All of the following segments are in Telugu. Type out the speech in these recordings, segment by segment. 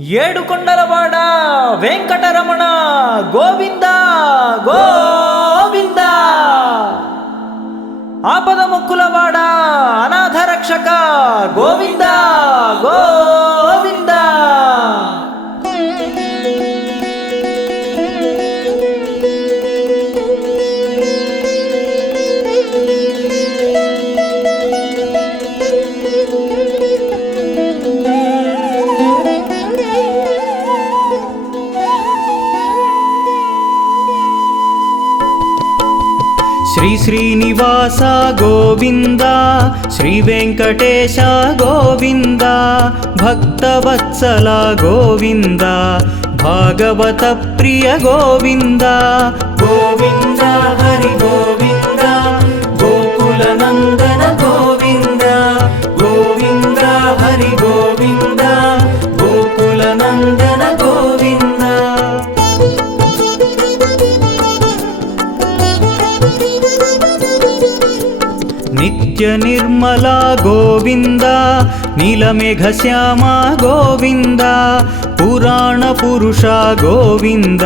ఏడుకొండలవాడ వెంకటరమణ గోవింద గోవింద. ఆపద మొక్కులవాడ అనాథ రక్షక గోవింద గోవింద. శ్రీ శ్రీనివాస గోవింద, శ్రీ వెంకటేశ గోవింద, భక్తవత్సల గోవింద, భాగవత ప్రియ గోవింద. గోవింద హరి గోవింద, గోకుల నందన గోవింద. గోవింద హరి గోవింద, గోకుల నందన గోవింద. నిత్య నిర్మల గోవింద, నీలమేఘ శ్యామ గోవింద, పురాణ పురుష గోవింద,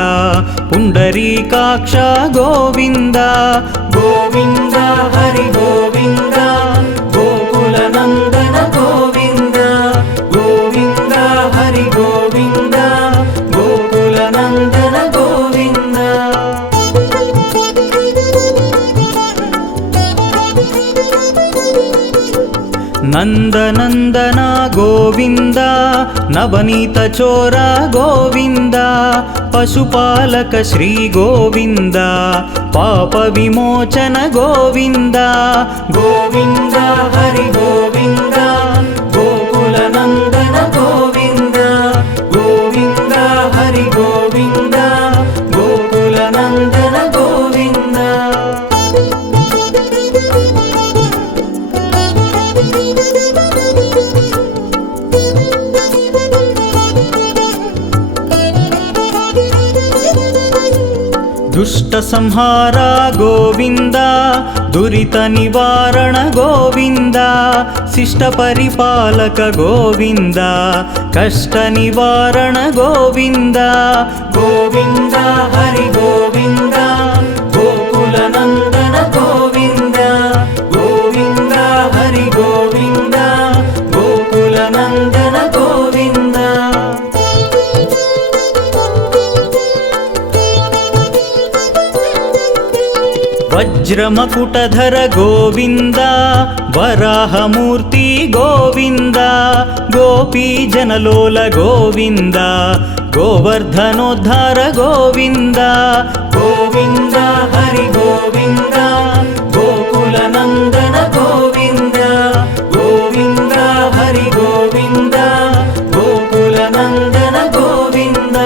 పుండరీకాక్ష గోవింద. గోవింద హరి గోవింద, గోకుల నందన గోవింద. గోవింద హరి గోవింద, గోకుల నందన గోవింద. నందనందన గోవింద, నవనీత చోర గోవింద, పశుపాలక శ్రీ గోవింద, పాప విమోచన గోవింద. గోవింద హరి గోవింద, గోకుల నందన గోవింద. గోవింద హరి గోవింద, గోకుల నందన గోవింద. దుష్ట సంహార గోవింద, దురిత నివారణ గోవింద, శిష్ట పరిపాలక గోవింద, కష్ట నివారణ గోవింద. గోవింద హరి గోవింద, గోకుల నందన గోవింద. గోవింద హరి గోవింద, గోకుల నందన గోవింద. వజ్రమకుటధర గోవింద, వరాహమూర్తి గోవింద, గోపీజనలోల గోవింద, గోవర్ధనోద్ధార గోవింద. గోవింద హరి గోవింద, గోకుల నందన గోవింద. గోవింద హరి గోవింద, గోకుల నందన గోవింద.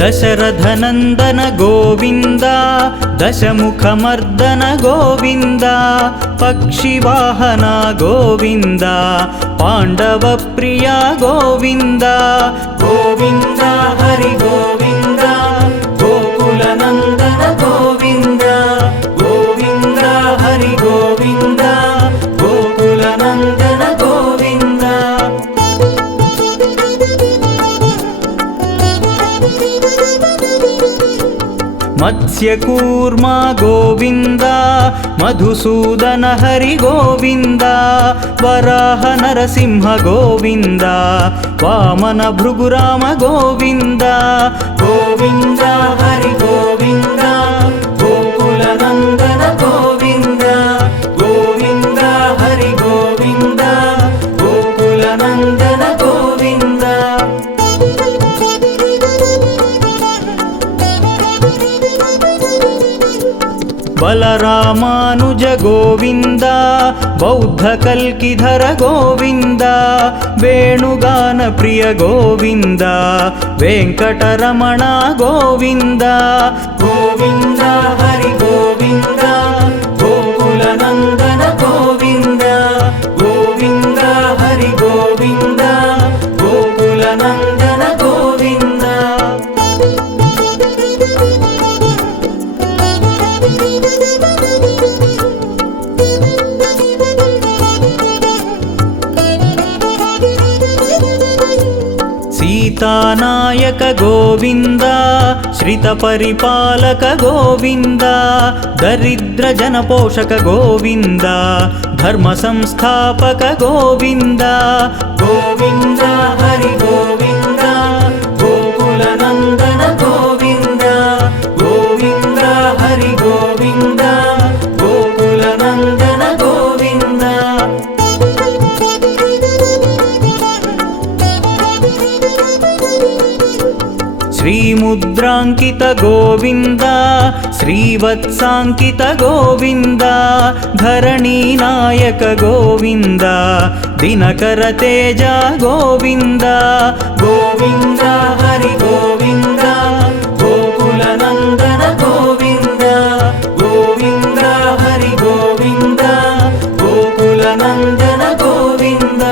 దశరథనందన గోవింద, దశముఖమర్దన గోవింద, పక్షివాహన గోవింద, పాండవ ప్రియ గోవింద. గోవింద హరి గోవింద, గోకుల నందన గోవింద. గోవింద హరి గోవింద, గోకుల నందన గోవింద. మత్స్యకూర్మ గోవింద, మధుసూదన హరి గోవింద, వరాహ నరసింహ గోవింద, వామన భృగురామ గోవింద. గోవింద హరి గోవింద, గోకుల నందన గోవింద. గోవింద హరి గోవింద, గోకుల నందన గోవింద. బలరామానుజ గోవింద, బౌద్ధ కల్కిధర గోవింద, వేణుగాన ప్రియ గోవింద, వెంకటరమణ గోవింద. గోవింద హరి గోవింద, గోకుల నందన గోవింద. గోవింద హరి గోవింద, గోకుల నందన గోవింద. सीतानायक गोविन्द श्रितपरिपालक गोविन्द दरिद्रजनपोषक गोविन्द धर्मसंस्थापक गोविन्द गोविन्द हरि गोविन्द गोकुलनन्दन गोविन्द गोविन्द हरि गोविन्द गोकुलनन्दन गोविन्द श्रीमुद्राङ्कित गोविन्द श्रीवत्साङ्कित गोविन्द धरणीनायक गोविन्द दिनकर तेज गोविन्द गोविन्द हरि गोविन्द गोकुलनन्दन गोविन्द गोविन्द हरि गोविन्द गोकुलनन्दन गोविन्द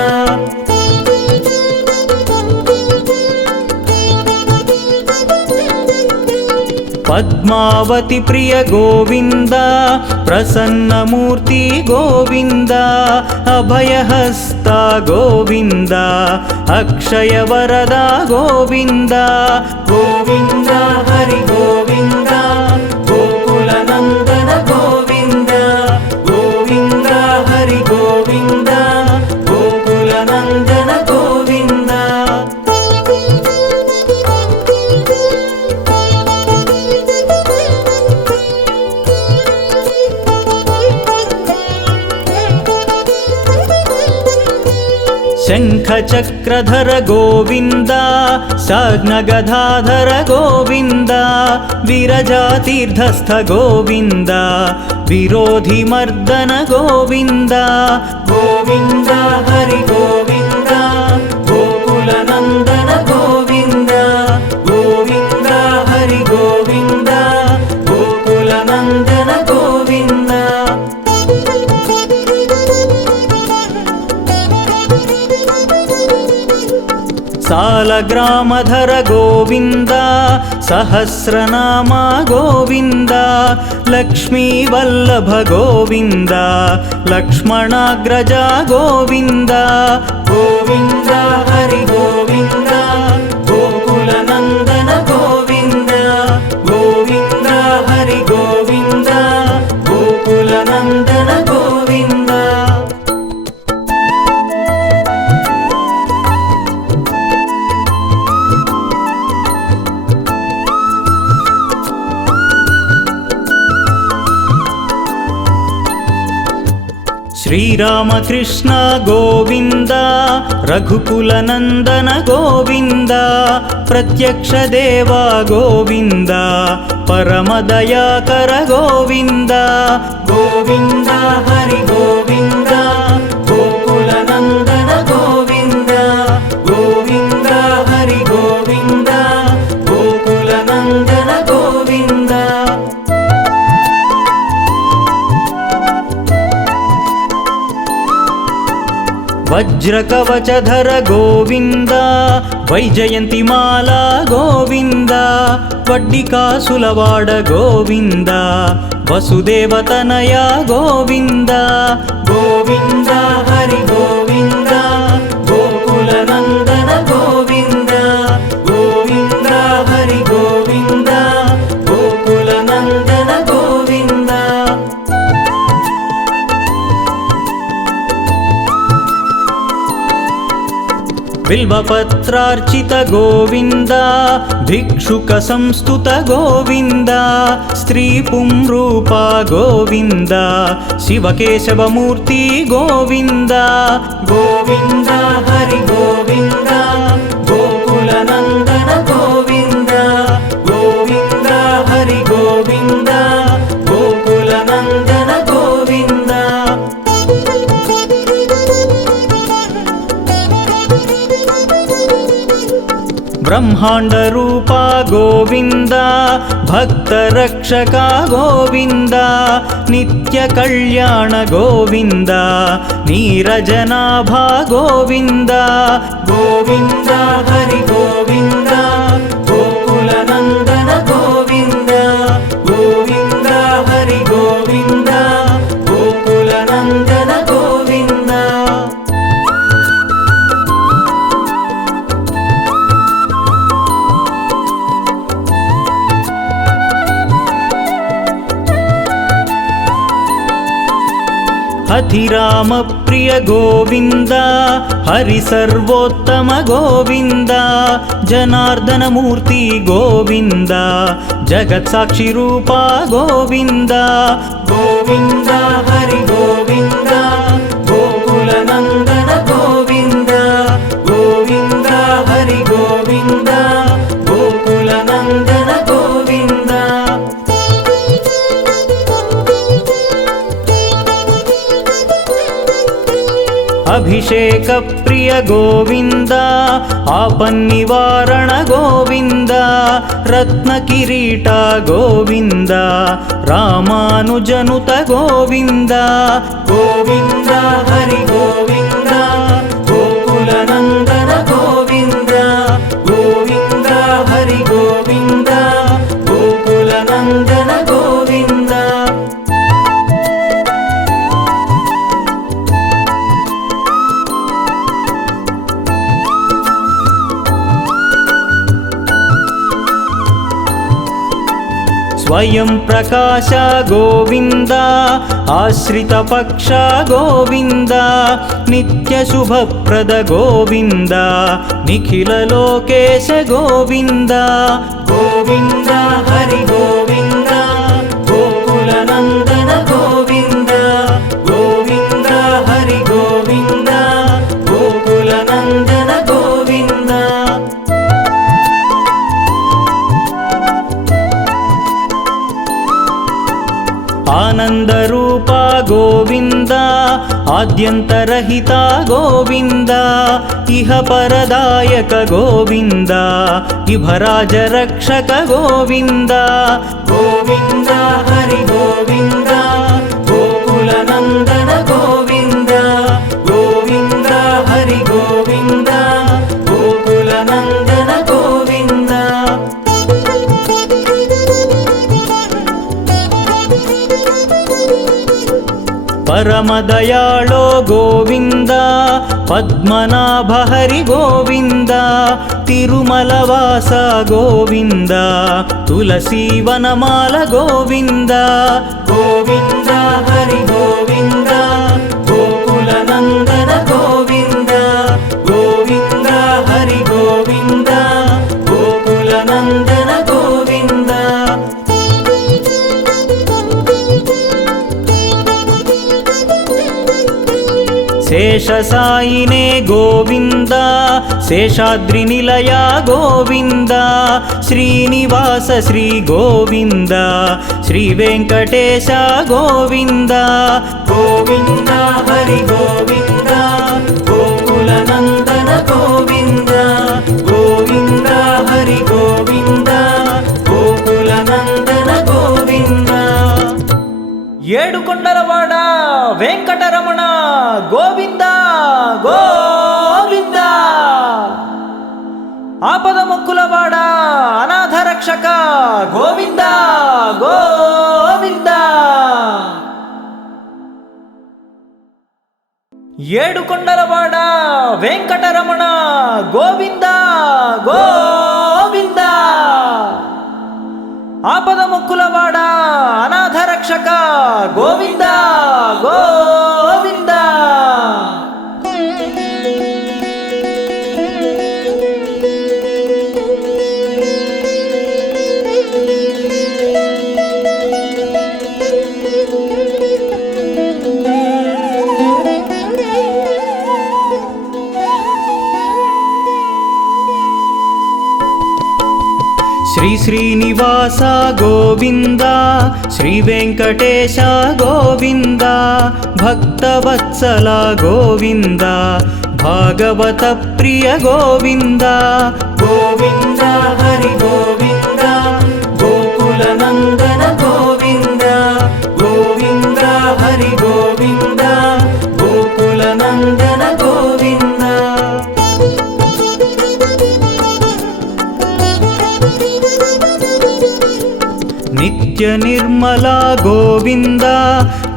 पद्मावती प्रिय गोविन्द प्रसन्नमूर्ति गोविन्द अभयहस्ता गोविन्द अक्षयवरदा गोविन्द गोविन्द हरि गोविन्द गोकुलनन्दन गोविन्द गोविन्द हरि गोविन्द गोकुलनन्दन गोविन्द शङ्खचक्रधर गोविन्द साग्नगधाधर गोविन्द विरजातीर्थस्थ गोविन्द विरोधिमर्दन गोविन्द गोविन्द हरि गोविन्द गोकुलनन्दन गोविन्द गोविन्द हरि गोविन्द गोकुलनन्दन गोविन्द सालग्रामधर गोविन्द सहस्रनाम गोविन्द लक्ष्मीवल्लभ गोविन्द लक्ष्मणाग्रज गोविन्द गोविन्द हरि गोविन्द गोकुलनन्दन गोविन्द गोविन्द हरि गोविन्द गोकुलनन्दन गोविन्द श्रीरामकृष्ण गोविन्द रघुकुलनन्दन गोविन्द प्रत्यक्ष देवा गोविन्द परमदयाकर गोविन्द गोविन्द हरि गोविन्द गोकुलनन्दन गोविन्द गोविन्द हरि गोविन्द गोकुलनन्दन गोविन्द वज्रकवचधर गोविन्द वैजयन्तिमाला गोविन्द वड्डिकासुलवाड गोविन्द वसुदेवतनया गोविन्द गोविन्द हरि गोविन्द गोकुलनन्दन गोविन्द गोविन्द हरि गोविन्द गोकुलनन्दन गोविन्द बिल्वपत्रार्चित गोविन्द भिक्षुक संस्तुत गोविन्द स्त्रीपुंरूपा गोविन्द शिवकेशवमूर्ति गोविन्द गोविन्द हरि गोविन्द गोकुलनन्दन गोविन्द गोविन्द हरि गोविन्द गोकुलनन्दन गोविन्द ब्रह्मांड रूपा गोविन्द भक्तरक्षका गोविन्द नित्य कल्याण गोविन्द नीरजनाभा गोविन्द गोविन्द हरि गोविन्द गोकुलनन्दन गोविन्द गोविन्द हरि गोविन्द गोकुलनन्दन गोविन्द అధిరామ ప్రియ గోవింద హరి సర్వోత్తమ గోవింద జనార్దన మూర్తి గోవింద జగత్ సాక్షి రూప గోవింద గోవింద హరి గోవింద గోకుల నందన గోవింద గోవింద హరి గోవింద గోకుల నందన గోవింద అభిషేక ప్రియ గోవింద ఆపన్నివారణ గోవింద రత్న కిరీట గోవింద రామానుజనుత గోవింద గోవింద హరి గోవింద గోకుల నందన గోవింద గోవింద హరి గోవింద గోకుల నందన గోవింద స్వయం ప్రకాశ గోవింద ఆశ్రిత పక్ష గోవింద నిత్య శుభప్రద గోవింద నిఖిల లోకేశ గోవింద గోవింద హరి గోవింద గోకుల నందన గోవింద గోవింద హరి గోవింద గోకుల నందన గోవింద ఆనందరూప గోవింద ఆద్యంతరహిత గోవింద ఇహ పరదాయక గోవింద ఇభరాజ రక్షక గోవింద గోవింద హరి గోవింద గోకుల నందన గోవింద గోవింద హరి గోవింద గోకుల నందన గోవింద పరమదయాళో గోవింద పద్మనాభ హరి గోవింద తిరుమలవాస గోవింద తులసీ వనమాల గోవింద గోవింద హరి గోవింద గోకుల నందన గోవింద గోవింద హరి గోవింద గోకుల నందన గోవింద శేషసాయినే గోవింద శేషాద్రి నిలయ గోవింద శ్రీనివాస శ్రీ గోవింద శ్రీ వెంకటేశ గోవింద గోవింద హరి గోవింద గోకుల నందన గోవింద గోవింద హరి గోవింద గోకుల నందన గోవింద ఏడుకొండలవాడ వెంకటరమణ గోవింద గోవింద ఆపద మొక్కులవాడ అనాథ రక్షక గోవింద గోవింద ఏడుకొండలవాడ వెంకటరమణ గోవింద గోవింద ఆపద మొక్కులవాడ అనాథ రక్షక గోవింద గోవింద శ్రీ శ్రీనివాస గోవింద శ్రీ వెంకటేశ గోవింద భక్తవత్సల గోవింద భాగవత ప్రియ గోవింద గోవింద హరి గోవింద గోకుల నందన గోవింద గోవింద హరి గోవింద గోకుల నందన గోవింద నిత్య నిర్మల గోవింద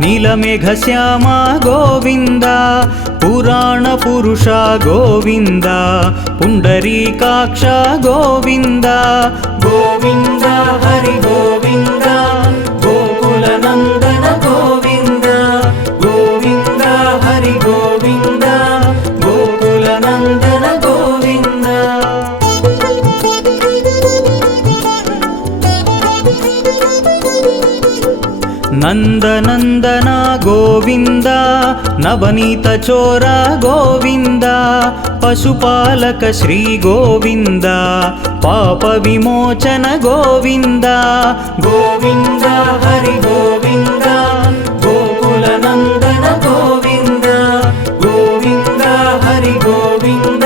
నీలమేఘ శ్యామ గోవింద పురాణ పురుష గోవింద పుండరీకాక్ష గోవింద గోవింద హరి గోవింద గోకుల నందన గోవింద గోవింద ನಂದನಂದನ ಗೋವಿಂದ ನವನೀತ ಚೋರ ಗೋವಿಂದ ಪಶುಪಾಲಕ ಶ್ರೀ ಗೋವಿಂದ ಪಾಪ ವಿಮೋಚನ ಗೋವಿಂದ ಗೋವಿಂದ ಹರಿ ಗೋವಿಂದ ಗೋಕುಲ ನಂದನ ಗೋವಿಂದ ಗೋವಿಂದ ಹರಿ ಗೋವಿಂದ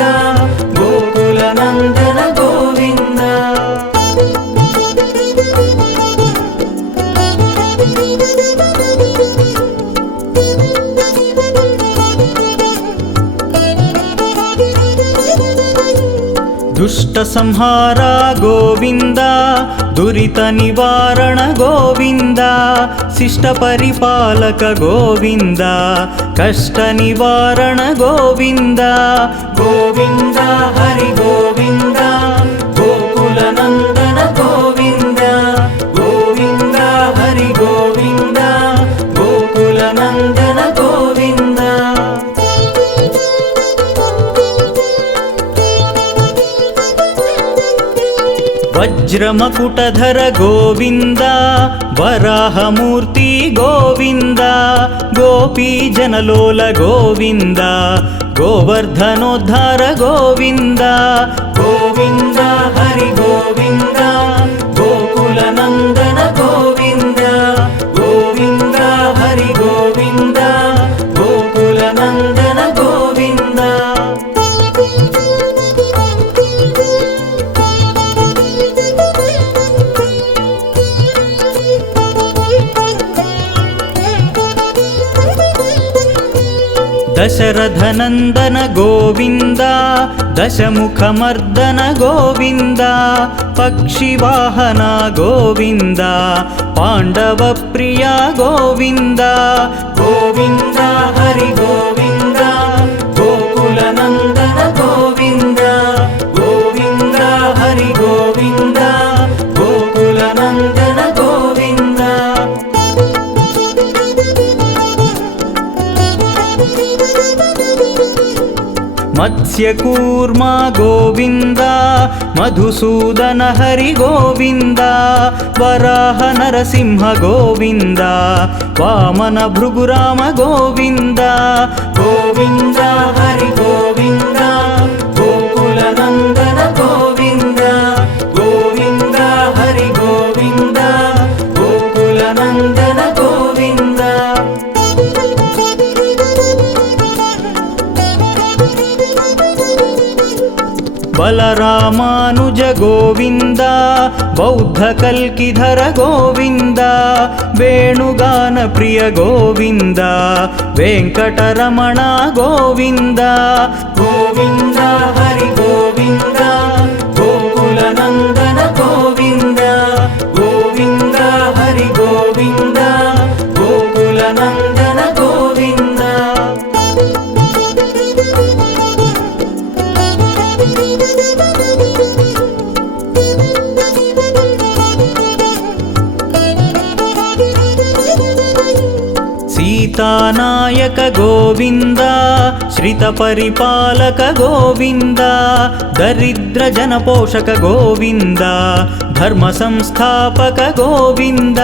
ಗೋಕುಲ ನಂದನ ಗೋವಿಂದ. ದುಷ್ಟ ಸಂಹಾರ ಗೋವಿಂದ ದುರಿತ ನಿವಾರಣ ಗೋವಿಂದ ಶಿಷ್ಟ ಪರಿಪಾಲಕ ಗೋವಿಂದ ಕಷ್ಟ ನಿವಾರಣ ಗೋವಿಂದ ಗೋವಿಂದ ಹರಿ ಗೋವಿಂದ ಗೋಕುಲ ನಂದನ ಗೋವಿಂದ ಗೋವಿಂದ ಹರಿ ಗೋವಿಂದ ಗೋಕುಲ ನಂದನ ಗೋವಿಂದ. ವಜ್ರಮಕುಟಧರ ಗೋವಿಂದ ವರಾಹಮೂರ್ತಿ ಗೋವಿಂದ ಗೋಪೀ ಜನಲೋಲ ಗೋವಿಂದ ಗೋವರ್ಧನೋದ್ಧಾರ ಗೋವಿಂದ ಗೋವಿಂದ ಹರಿ ಗೋವಿಂದ ಗೋಕುಲ ನಂದನ ಗೋವಿಂದ ಗೋವಿಂದ ಹರಿ ಗೋವಿಂದ ಗೋಕುಲ ನಂದನ ಗೋವಿಂದ. ದಶರಥನಂದನ ಗೋವಿಂದ ದಶಮುಖಮರ್ದನ ಗೋವಿಂದ ಪಕ್ಷಿವಾಹನ ಗೋವಿಂದ ಪಾಂಡವ ಪ್ರಿಯ ಗೋವಿಂದ ಗೋವಿಂದ ಹರಿ ಗೋವಿಂದ ಗೋಕುಲ ನಂದನ ಗೋವಿಂದ ಗೋವಿಂದ ಹರಿ ಗೋವಿಂದ ಗೋಕುಲ ನಂದನ ಗೋವಿಂದ. ಮತ್ಸ್ಯಕೂರ್ಮ ಗೋವಿಂದ ಮಧುಸೂದನ ಹರಿ ಗೋವಿಂದ ವರಾಹ ನರಸಿಂಹ ಗೋವಿಂದ ವಾಮನ ಭೃಗುರಾಮ ಗೋವಿಂದ ಗೋವಿಂದ ಹರಿ ಗೋವಿಂದ ಗೋಕುಲ ನಂದನ ಗೋವಿಂದ ಗೋವಿಂದ ಹರಿ ಗೋವಿಂದ ಗೋಕುಲ ನಂದನ ಗೋವಿಂದ. ಬಲರಾಮಾನುಜ ಗೋವಿಂದ ಬೌದ್ಧ ಕಲ್ಕಿಧರ ಗೋವಿಂದ ವೇಣುಗಾನ ಪ್ರಿಯ ಗೋವಿಂದ ವೆಂಕಟರಮಣ ಗೋವಿಂದ ಗೋವಿಂದ ಹರಿ ಗೋವಿಂದ ಗೋಕುಲ ನಂದನ ಗೋವಿಂದ ಗೋವಿಂದ ಹರಿ ಗೋವಿಂದ ಗೋಕುಲ ನಂದನ ಗೋವಿಂದ. सीतानायक गोविंद श्रित परिपालक गोविंद दरिद्र जन पोषक गोविंद धर्म संस्थापक गोविंद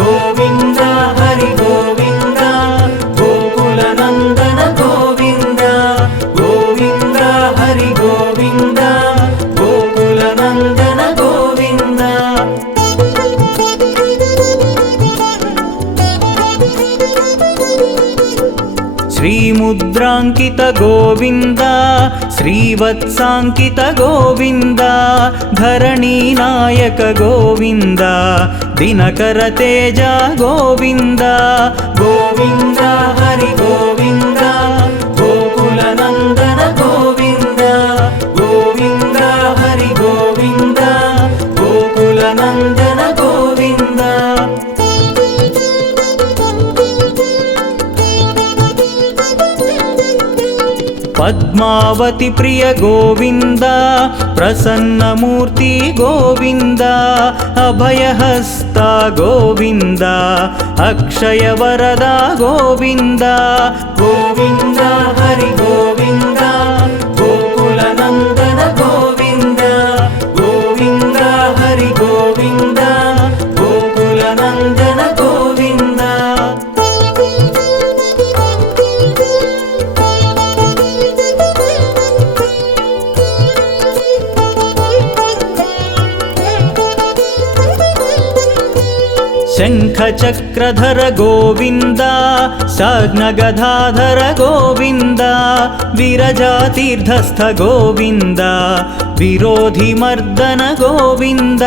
गोविंद हरि गोविंद गोकुल नंदन गोविंद गोविंद हरि गोविंद गोकुल नंदन गोविंद. श्रीमुद्रांकित गोविंद श्रीवत्सांकित गोविंद धरणी नायक गोविंद दिनकर तेज गोविंद गोविंद हरि गोविंद गोकुल नंदन गोविंद गोविंद हरि गोविंद गोकुल नंदन गोविंद. पद्मावती प्रिय गोविंद प्रसन्न मूर्ति गोविंद अभयहस्ता गोविंद अक्षय वरदा गोविंद गोविंद हरि गोविंद गोकुल नंदन गोविंद गोविंद हरि गोविंद गोकुल नंदन गोविंद. शङ्खचक्रधर गोविन्द साग्नगधाधर गोविन्द विरजातीर्थस्थ गोविन्द विरोधिमर्दन गोविन्द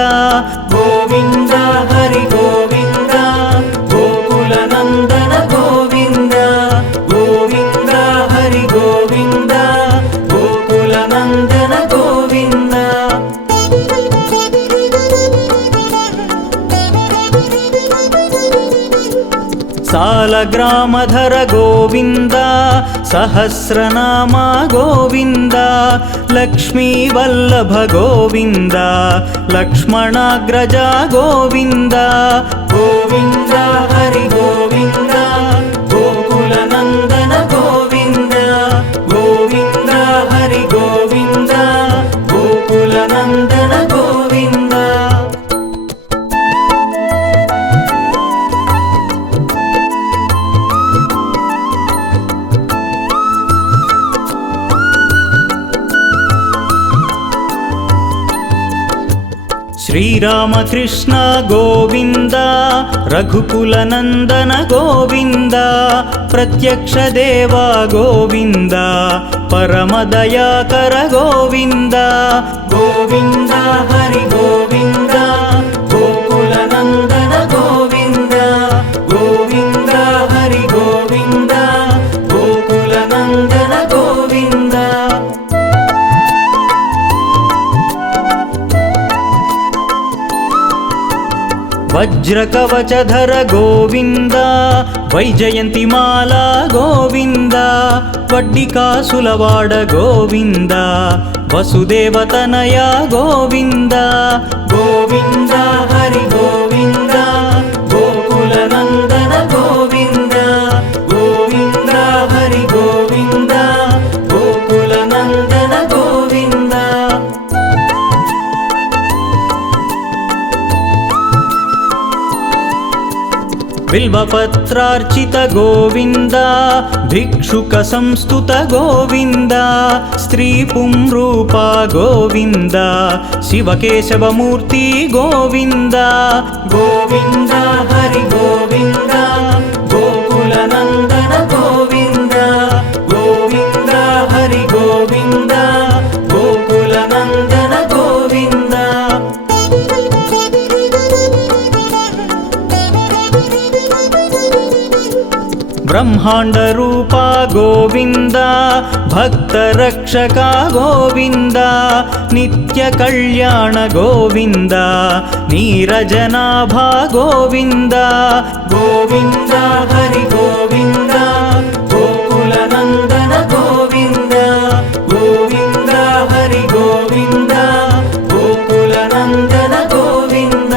गोविन्द हरि गोविन्द गोकुलनन्दन गोविन्द गोविन्द हरि गोविन्द गोकुलनन्दन गोविन्द सालग्रामधर गोविन्द सहस्रनामा गोविन्द लक्ष्मीवल्लभ गोविन्द लक्ष्मणाग्रजा गोविन्द गोविन्द हरि गोविन्द गोकुलनन्दन गोविन्द गोविन्द हरि गोविन्द गोकुलनन्दन गोविन्द श्रीरामकृष्ण गोविन्द रघुकुलनन्दन गोविन्द प्रत्यक्षदेव गोविन्द परमदयाकर गोविन्द गोविन्द हरि गोविन्द गोकुलनन्दन गोविन्द गोविन्द हरि गोविन्द गोकुलनन्दन गोविन्द वज्रकवचधर गोविन्द वैजयन्तिमाला गोविन्द वड्डिकासुलवाड गोविन्द वसुदेवतनया गोविन्द गोविन्द हरि गोविन्द गोकुलनन्दन गोविन्द गोविन्द हरि गोविन्द गोकुलनन्दन गोविन्द बिल्वपत्रार्चित गोविन्द भिक्षुक संस्तुत गोविन्द स्त्रीपुंरूपा गोविन्द शिवकेशवमूर्ति गोविन्द गोविन्द हरि गोविन्द गोकुलनन्दन गोविन्द गोविन्द हरि गोविन्द गोकुलनन्दन गोविन्द ब्रह्माण्डरूपा गोविन्द भक्तरक्षका गोविन्द नित्यकल्याण गोविन्द नीरजनाभा गोविन्द गोविन्द हरि गोविन्द गोकुलनन्दन गोविन्द गोविन्द हरि गोविन्द गोकुलनन्दन गोविन्द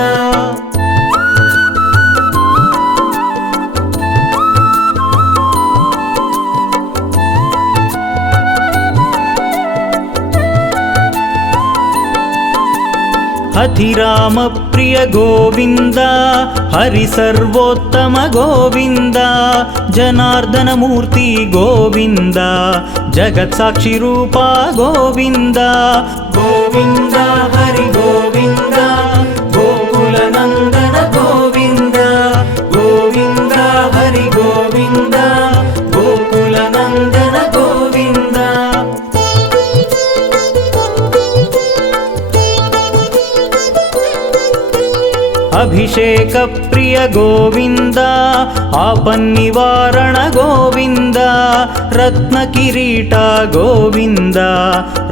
अतिराम प्रिय गोविन्द हरि सर्वोत्तम गोविन्द जनार्दन मूर्ति गोविन्द जगत्साक्षि रूपा गोविन्द गोविन्द हरि गोविन्द गोकुलनन्दन गोविन्द गोविन्द हरि गोविन्द गोकुलनन्दन गोविन्द अभिषेक प्रिय गोविन्द आपन्निवारण गोविन्द रत्नकिरीट गोविन्द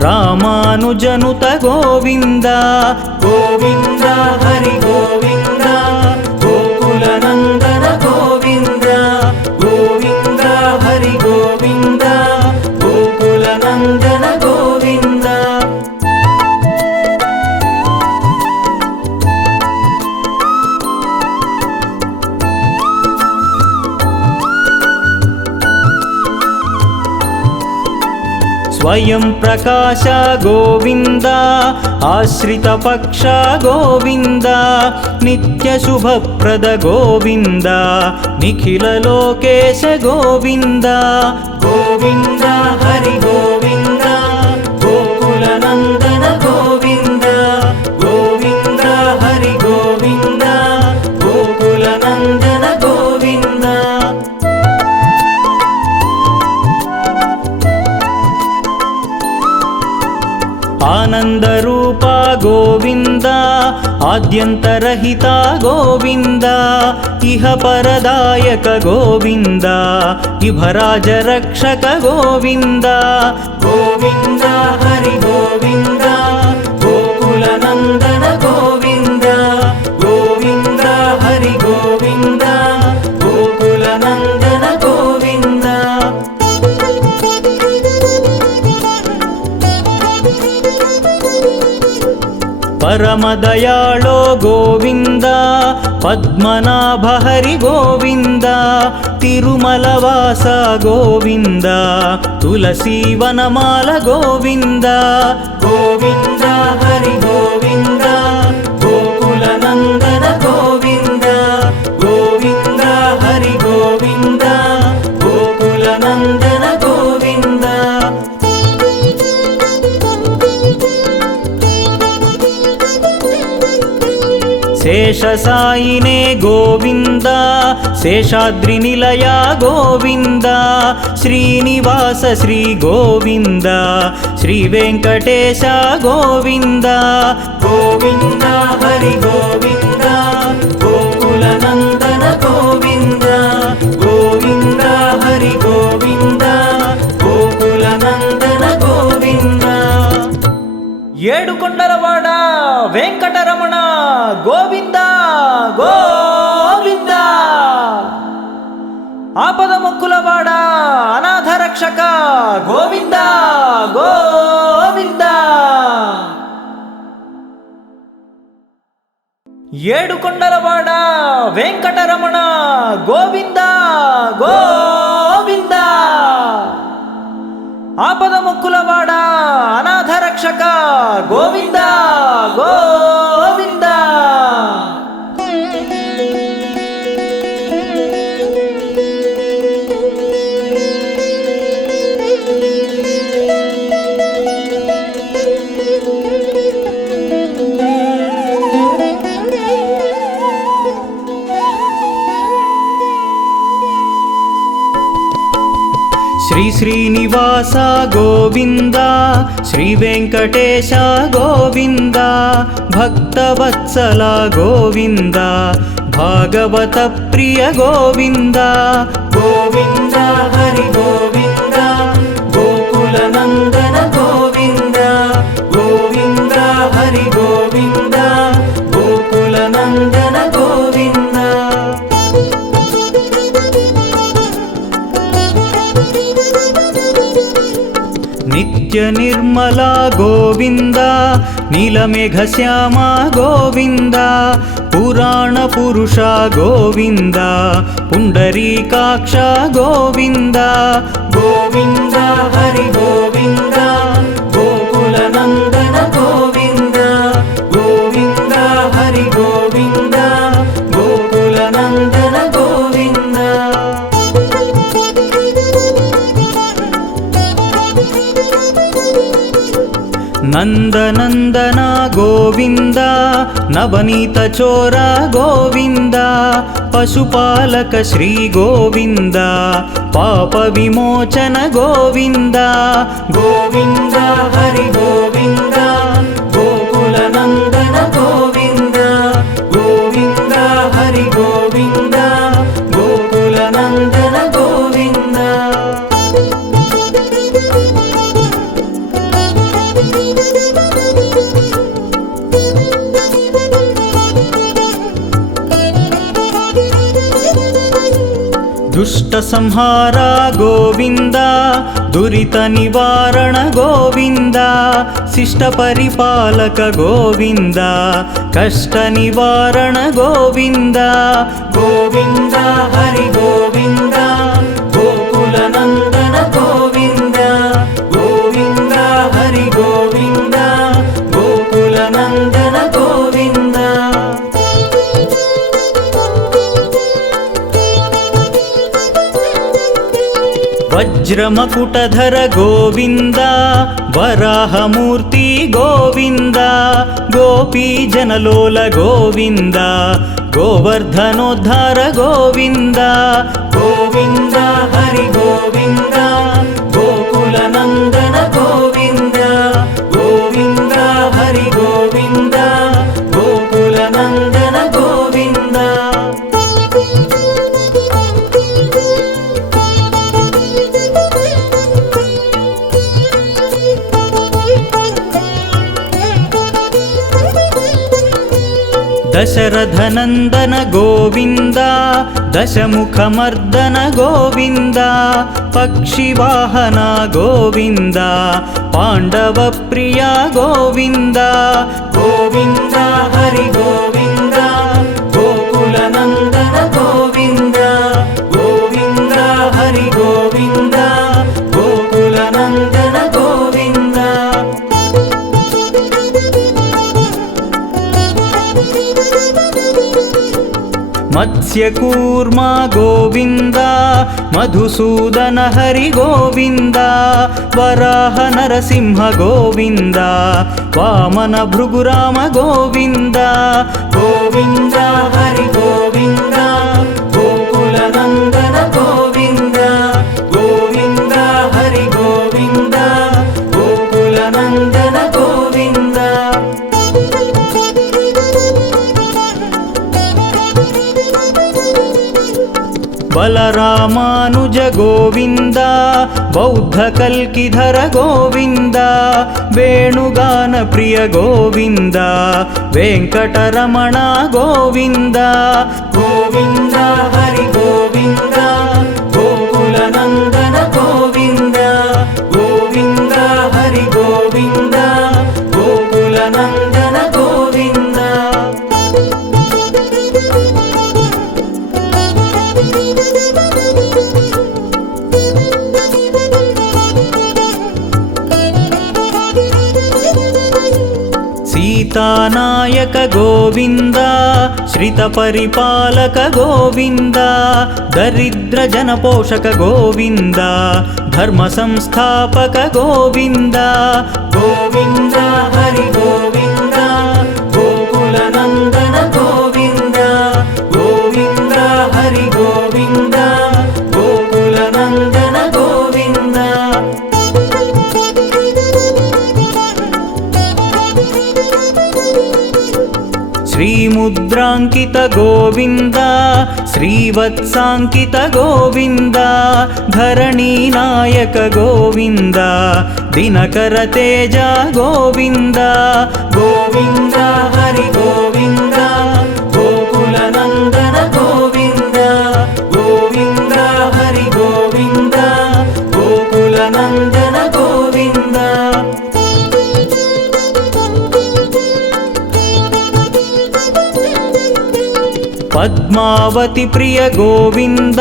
रामानुजनुत गोविन्द गोविन्द हरि गोविन्द गोकुलनन्दन गोविन्द गोविन्द हरि गोविन्द गोकुलनन्दन गोविन्द स्वयं प्रकाश गोविन्द आश्रित पक्ष गोविन्द नित्य शुभप्रद गोविन्द निखिल लोकेश गोविन्द गोविन्द हरि गोविन्द गोकुलनन्दन गोविन्द गोविन्द हरि गोविन्द गोकुल ಗೋವಿಂದ ಆದ್ಯಂತರಹಿತ ಗೋವಿಂದ ಇಹ ಪರದಾಯಕ ಗೋವಿಂದ ಇಭರಾಜ ರಕ್ಷಕ ಗೋವಿಂದ ಗೋವಿಂದ ಹರಿ ಗೋವಿಂದ ಗೋಕುಲ ನಂದನ ಗೋವಿಂದ ಗೋವಿಂದ ಹರಿ ಗೋವಿಂದ ಗೋಕುಲ ನಂದನ ಗೋವಿಂದ ಪರಮದಯಾಳೋ ಗೋವಿಂದ ಪದ್ಮನಾಭ ಹರಿ ಗೋವಿಂದ ತಿರುಮಲವಾಸ ಗೋವಿಂದ ತುಳಸಿ ವನಮಾಲ ಗೋವಿಂದ ಗೋವಿಂದ ಹರಿ ಗೋವಿಂದ ಗೋಕುಲ ನಂದನ ಗೋವಿಂದ ಗೋವಿಂದ ಹರಿ ಗೋವಿಂದ ಗೋಕುಲ ನಂದನ ಗೋವಿಂದ ಶೇಷಸಾಯಿನೇ ಗೋವಿಂದ ಶೇಷಾದ್ರಿ ನಿಲಯ ಗೋವಿಂದ ಶ್ರೀನಿವಾಸ ಶ್ರೀ ಗೋವಿಂದ ಶ್ರೀ ವೆಂಕಟೇಶ ಗೋವಿಂದ ಗೋವಿಂದ ಹರಿ ಗೋವಿಂದ ಗೋಕುಲ ನಂದನ ಗೋವಿಂದ ಗೋವಿಂದ ಹರಿ ಗೋವಿಂದ ಗೋಕುಲ ನಂದನ ಗೋವಿಂದ ఏడుకొండలవాడ వెంకటరమణ గోవింద గోవింద ఆపద మొక్కులవాడ అనాథ రక్షక గోవింద గోవింద ఏడుకొండలవాడ వెంకటరమణ గోవింద గోవింద ఆపద మొక్కులవాడ అనాథ రక్షక గోవింద గోవింద శ్రీ శ్రీనివాస గోవింద శ్రీ వెంకటేశ గోవింద భక్తవత్సల గోవింద భాగవత ప్రియ గోవింద గోవింద హరి గోవింద గోకుల నందన గోవింద గోవింద హరి గోవింద గోకుల నందన గోవింద నిత్య నిర్మల గోవింద నీలమేఘ శ్యామ గోవింద పురాణ పురుష గోవింద పుండరీకాక్ష గోవింద గోవింద హరి గోవింద గోకుల నందన గోవింద గోవింద హరి గోవింద గోకుల నందన గోవింద నందనందన గోవింద నవనీత చోర గోవింద పశుపాలక శ్రీ గోవింద పాప విమోచన గోవింద గోవింద హరి గోవింద గోకుల నందన గోవింద గోవింద హరి గోవింద గోకుల నందన గోవింద దుష్ట సంహార గోవింద దురిత నివారణ గోవింద శిష్ట పరిపాలక గోవింద కష్ట నివారణ గోవింద గోవింద హరి గోవింద గోకుల నందన గోవింద గోవింద హరి గోవింద గోకుల నందన గోవింద వజ్రమకుటధర గోవింద వరాహమూర్తి గోవింద గోపీజనలోల గోవింద గోవర్ధనోద్ధార గోవింద గోవింద హరి గోవింద గోకుల నందన గోవింద గోవింద హరి గోవింద दशरथनन्दन गोविन्द दशमुखमर्दन गोविन्द पक्षिवाहना गोविन्द पाण्डवप्रिया गोविन्द गोविन्द हरि गोविन्द गोकुलनन्दन गोविन्द गोविन्द हरि गोविन्द गोकुलनन्दन गोविन्द मत्स्यकूर्मा गोविन्द मधुसूदन हरि गोविन्द वराह नरसिंह गोविन्द वामन भृगुराम गोविन्द गोविन्द हरि गोविन्द गोकुलनन्दन गोविन्द गोविन्द हरि गोविन्द गोकुलनन्दन गोविन्द बलरामानुज गोविन्द बौद्धकल्किधर गोविन्द वेणुगान प्रिय गोविन्द वेङ्कटरमण गोविन्द गोविन्द हरि गोविन्द गोकुलनन्दन गोविन्द गोविन्द हरि गोविन्द गोकुलनन्दन गोविन्द सीतानायक गोविन्द श्रितपरिपालक गोविन्द दरिद्रजनपोषक गोविन्द धर्मसंस्थापक गोविन्द गोविन्द हरि गोविन्द गोकुलनन्दन गोविन्द गोविन्द हरि गोविन्द गोकुलनन्दन गोविन्द श्रीमुद्राङ्कित गोविन्द श्रीवत्साङ्कित गोविन्द धरणीनायक गोविन्द दिनकर तेज गोविन्द गोविन्द हरि गोविन्द गोकुलनन्दन गोविन्द गोविन्द हरि गोविन्द गोकुलनन्दन गोविन्द पद्मावती प्रिय गोविन्द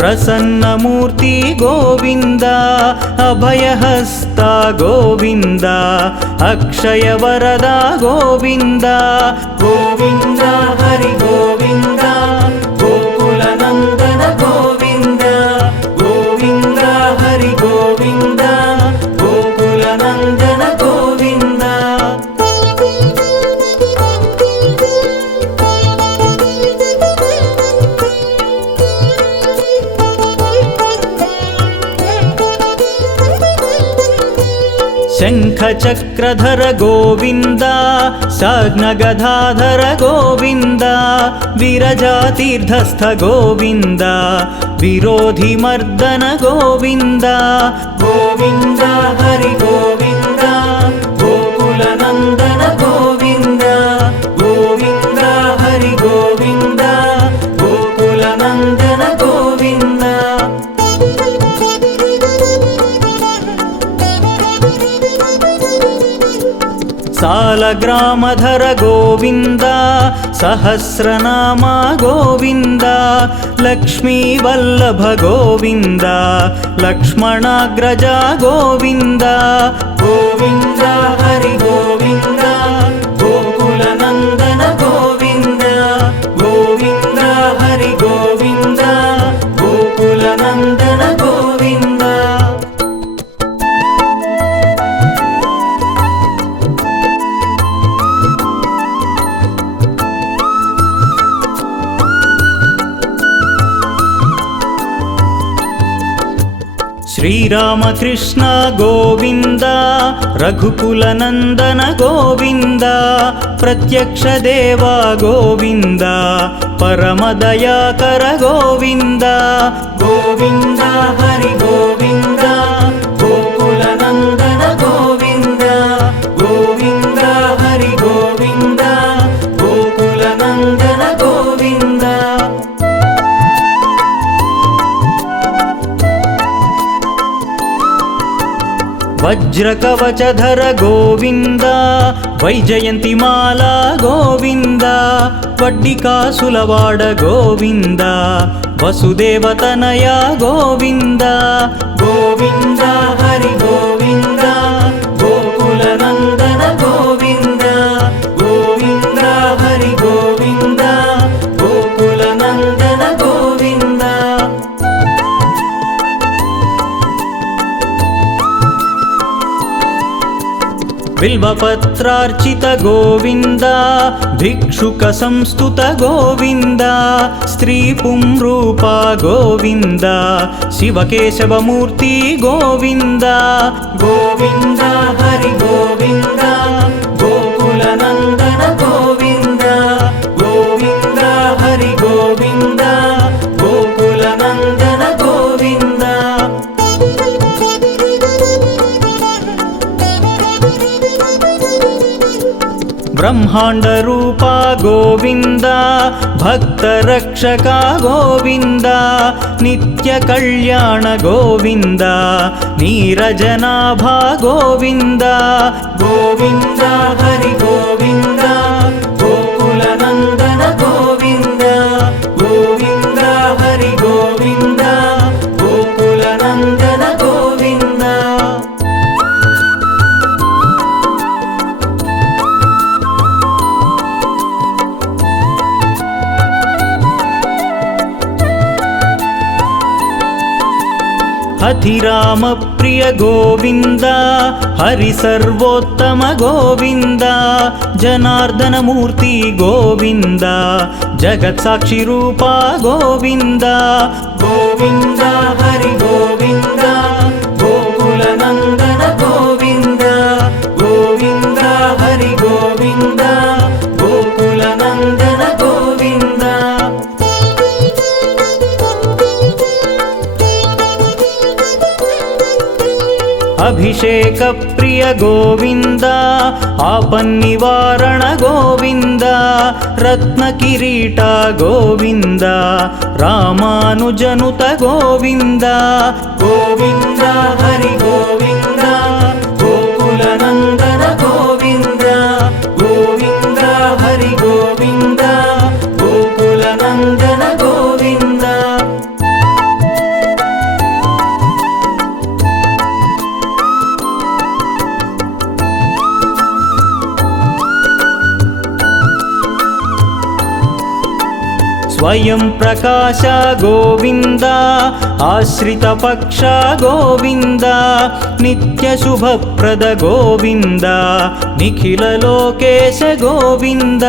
प्रसन्नमूर्ति गोविन्द अभयहस्ता गोविन्द अक्षयवरदा गोविन्द गोविन्द हरि गोविन्द गोकुलनन्दन गोविन्द गोविन्द हरि गोविन्द गोकुलनन्दन गोविन्द शङ्खचक्रधर गोविन्द साग्नगधाधर गोविन्द विरजातीर्थस्थ गोविन्द विरोधिमर्दन गोविन्द गोविन्द हरि गोविन्द गोकुलनन्दन गोविन्द गोविन्द हरि गोविन्द गोकुलनन्दन गोविन्द सालग्रामधर गोविन्द सहस्रनामा गोविन्द लक्ष्मीवल्लभ गोविन्द लक्ष्मणाग्रजा गोविन्द गोविन्द हरि गोविन्द गोकुलनन्दन गोविन्द गोविन्द हरि गोविन्द गोकुलनन्दन गोविन्द श्रीरामकृष्ण गोविन्द रघुकुलनन्दन गोविन्द प्रत्यक्षदेवा गोविन्द परमदयाकर गोविन्द गोविन्द हरि गोविन्द गोकुलनन्दन गोविन्द गोविन्द हरि गोविन्द गोकुलनन्दन వజ్రకవచధర గోవింద వైజయంతిమాల గోవింద వడ్డికాసులవాడ గోవింద వసుదేవతనయ గోవింద గోవింద హరి గోవింద గోకులనందన గోవింద గోవింద హరి గోవింద గోకులనందన గోవింద బిల్వపత్రార్చిత గోవింద భిక్షుక సంస్తుత గోవింద స్త్రీ పుంరూప గోవింద శివకేశవమూర్తి గోవింద గోవింద హరి గోవింద గోకులనందన గోవింద గోవింద హరి గోవింద గోకులనందన గోవింద బ్రహ్మాండ రూప గోవింద భక్త రక్షక గోవింద నిత్య కళ్యాణ గోవింద నీరజనాభ గోవింద గోవింద హరి గోవింద గోకులనందన గోవింద గోవింద హరి గోవింద గోకులనందన గోవింద అధిరామ ప్రియ గోవింద హరి సర్వోత్తమ గోవింద జనార్దనమూర్తి గోవింద జగత్సాక్షి రూప గోవింద గోవింద హరి గోవింద గోకులనందన గోవింద గోవింద హరి గోవింద గోకులనందన గోవింద అభిషేక ప్రియ గోవింద ఆపన్నివారణ గోవింద రత్న కిరీట గోవింద రామానుజనుత గోవింద గోవింద హరి గోవింద గోకులనందన గోవింద గోవింద హరి గోవింద గోకులనందన గోవింద స్వయం ప్రకాశ గోవింద ఆశ్రిత పక్ష గోవింద నిత్య శుభప్రద గోవింద నిఖిల లోకేశ గోవింద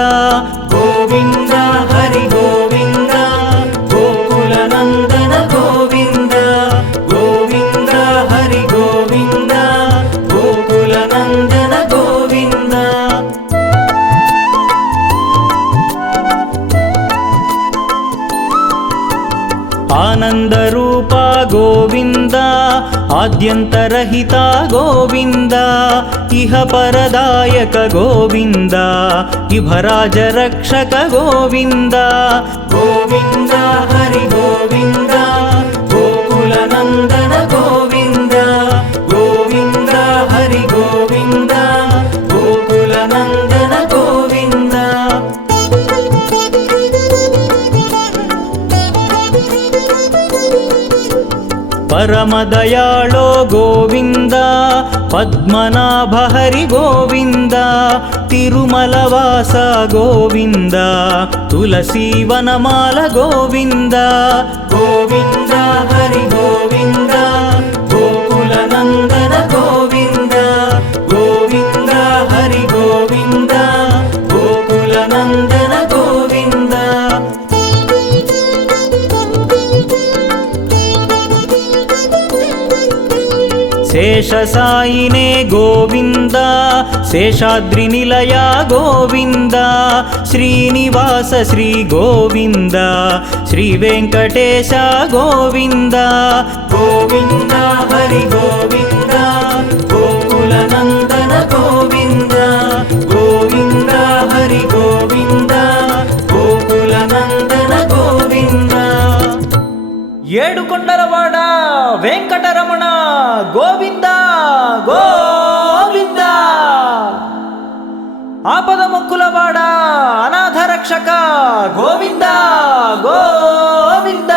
గోవింద హరి గోవింద గోకులనందన గోవింద గోవింద హరి గోవింద గోకులనందన గోవింద ఆనంద రూప గోవింద ఆద్యంతరహిత గోవింద ఇహ పరదాయక గోవింద ఇభరాజ రక్షక గోవింద గోవింద హరి గోవింద గోకులనందన గోవింద గోవింద హరి గోవింద గోకులనందన గోవింద పరమదయాళో గోవింద పద్మనాభ హరి గోవింద తిరుమలవాస గోవింద తులసీవనమాల గోవింద గోవింద హరి గోవింద గోకులనందన గోవింద గోవింద హరి గోవింద గోకులనందన గోవింద శేషసాయినే గోవింద శేషాద్రి నిలయ గోవింద శ్రీనివాస శ్రీ గోవింద శ్రీ వెంకటేశ గోవింద గోవింద హరి గోవింద గోకులనందన గోవింద గోవింద హరి గోవింద గోకులనందన గోవింద ఏడుకొండలవాడ వెంకటరమణ గోవింద గోవింద. ఆపద మొక్కులవాడ అనాథ రక్షక గోవింద గోవింద.